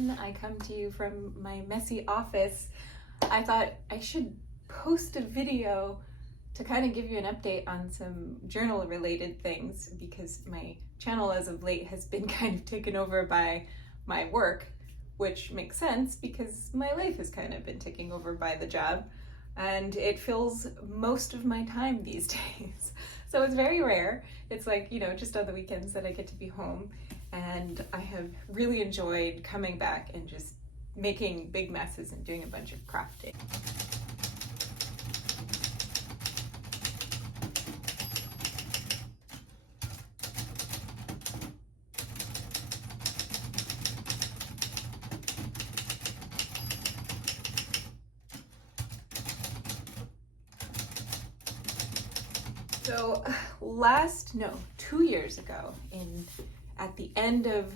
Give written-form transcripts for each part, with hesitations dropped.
everyone. I come to you from my messy office. I thought I should post a video to kind of give you an update on some journal related things because my channel as of late has been kind of taken over by my work, which makes sense because my life has kind of been taken over by the job and it fills most of my time these days. So it's very rare. It's like, just on the weekends that I get to be home, and I have really enjoyed coming back and just making big messes and doing a bunch of crafting. So 2 years ago, at the end of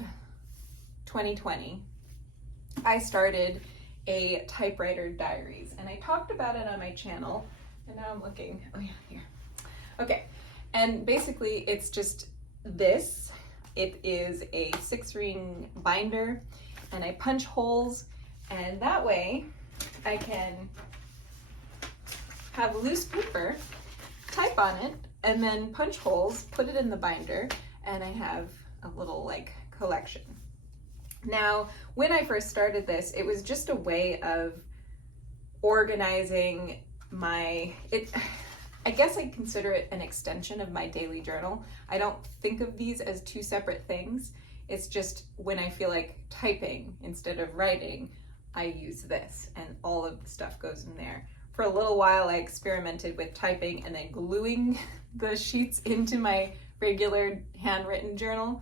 2020, I started a Typewriter Diaries, and I talked about it on my channel, and now I'm looking, oh yeah, here. Okay, and basically it's just this. It is a 6-ring binder, and I punch holes, and that way I can have loose paper, type on it, and then punch holes, put it in the binder, and I have a little collection. Now, when I first started this, it was just a way of organizing I guess I consider it an extension of my daily journal. I don't think of these as two separate things. It's just when I feel like typing instead of writing, I use this, and all of the stuff goes in there. For a little while, I experimented with typing and then gluing the sheets into my regular handwritten journal,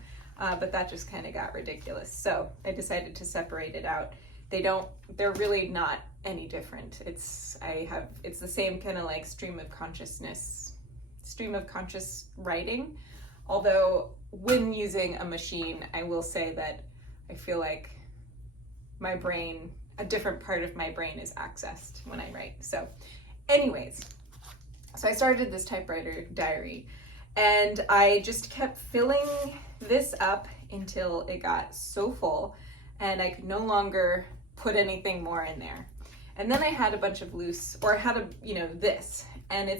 but that just kind of got ridiculous. So I decided to separate it out. They're really not any different. It's the same kind of stream of conscious writing. Although when using a machine, I will say that I feel like a different part of my brain is accessed when I write. So anyways, so I started this Typewriter Diary, and I just kept filling this up until it got so full and I could no longer put anything more in there. And then I had a bunch of this, and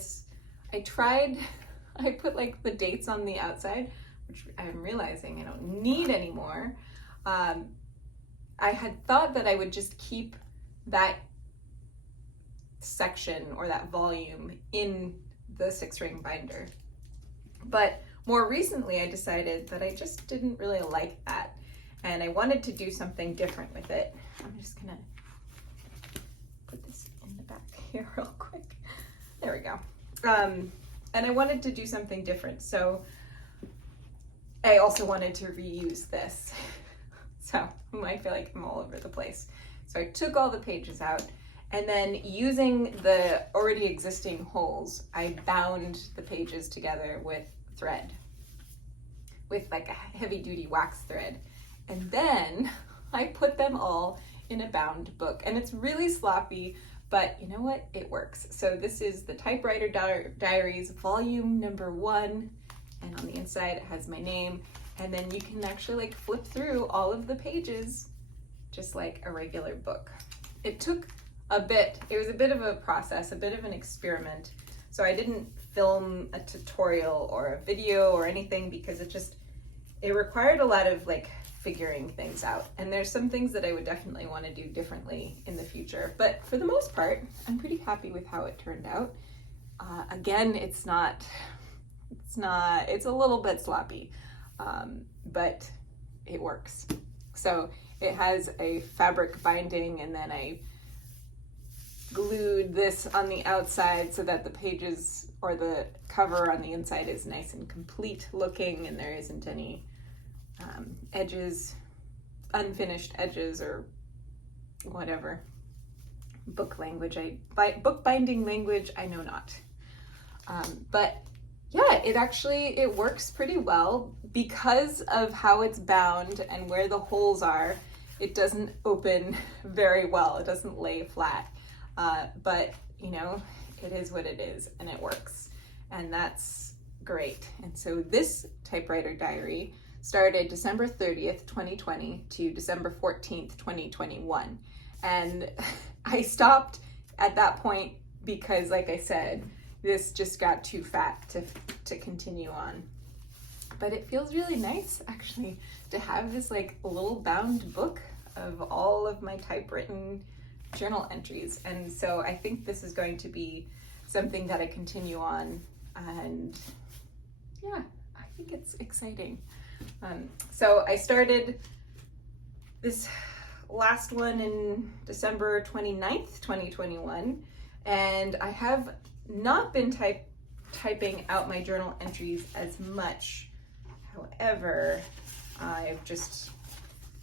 I put the dates on the outside, which I'm realizing I don't need anymore. I had thought that I would just keep that section or that volume in the 6-ring binder. But more recently, I decided that I just didn't really like that, and I wanted to do something different with it. I'm just gonna put this in the back here real quick. There we go. And I wanted to do something different, so I also wanted to reuse this. So I feel like I'm all over the place. So I took all the pages out, and then using the already existing holes, I bound the pages together with thread, with a heavy duty wax thread. And then I put them all in a bound book, and it's really sloppy, but you know what? It works. So this is the Typewriter Diaries volume number 1, and on the inside it has my name. And then you can actually flip through all of the pages just like a regular book. It took it was a bit of a process, a bit of an experiment. So I didn't film a tutorial or a video or anything because it required a lot of figuring things out. And there's some things that I would definitely want to do differently in the future. But for the most part, I'm pretty happy with how it turned out. Again, it's a little bit sloppy. But it works. So it has a fabric binding, and then I glued this on the outside so that the pages or the cover on the inside is nice and complete looking, and there isn't any unfinished edges or whatever book binding language I know not. But yeah, it works pretty well because of how it's bound and where the holes are. It doesn't open very well. It doesn't lay flat. But it is what it is, and it works. And that's great. And so this Typewriter Diary started December 30th, 2020 to December 14th, 2021. And I stopped at that point because, like I said, this just got too fat to continue on. But it feels really nice, actually, to have this like little bound book of all of my typewritten journal entries. And so I think this is going to be something that I continue on, and yeah, I think it's exciting. So I started this last one in December 29th, 2021, and I have not been typing out my journal entries as much. However, I've just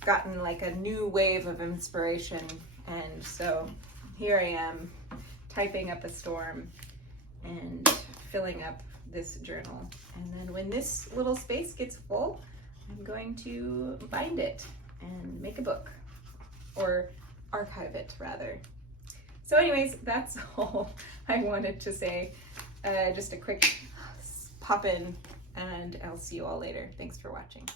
gotten like a new wave of inspiration, and so here I am typing up a storm and filling up this journal. And then when this little space gets full, I'm going to bind it and make a book, or archive it rather. So anyways, that's all I wanted to say. Just a quick pop in, and I'll see you all later. Thanks for watching.